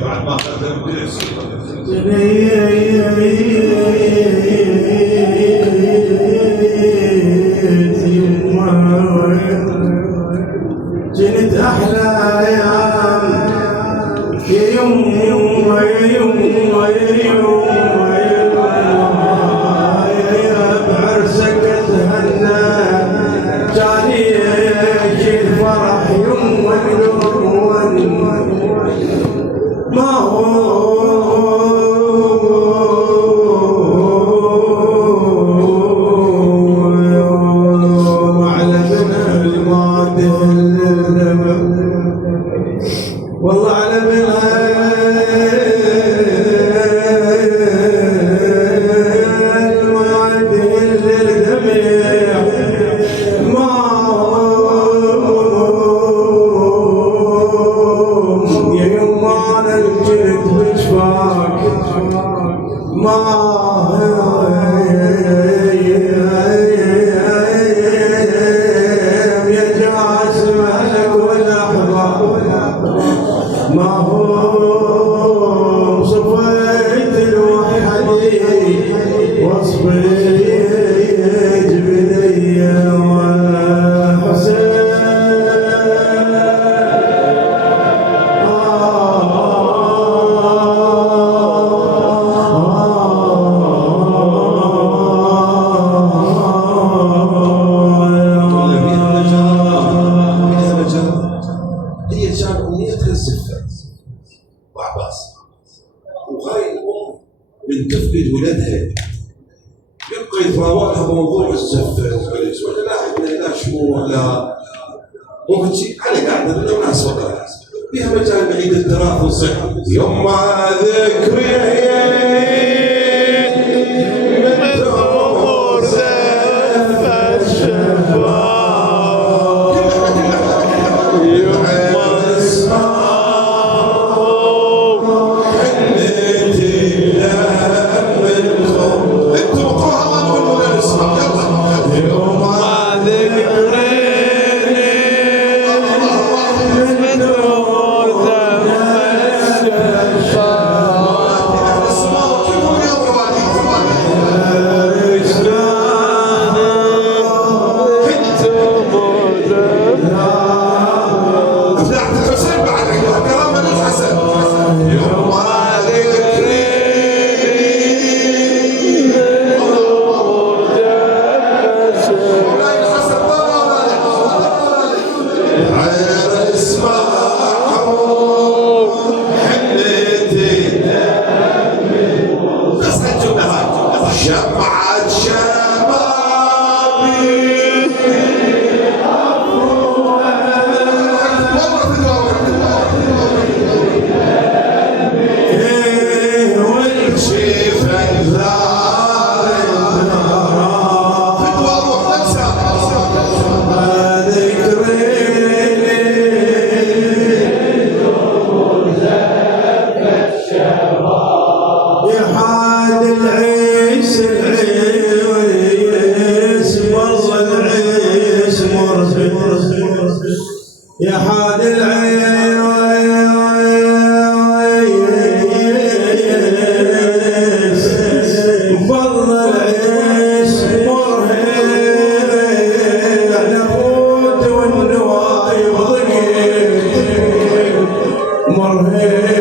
بعد ما قدم جنت أحلى أيام يا يما يا يما يا يما يا بعرسك اتهنى جاني الفرح يما الأول ما هو والله على ما هو صفيت الوحدي وصفيت بني وحسين هي كان أمنيتها الزفة وعباس وهاي الأم من تفقد ولدها يبقى يتراوحها موضوع الزفة والجلس ولا لا عندنا لا شموع لا مو هالشيء على قاعدة لنا وناس وقت فيها مجال بعيد التراث والصحة يوم ما ذكري شمعة شبابي والشيف الثار فدوى روح نفسها يا حاد العيش والله العيش يا حاد العيش والله العيش مرهق نفوت والنوايب ضيق مرهق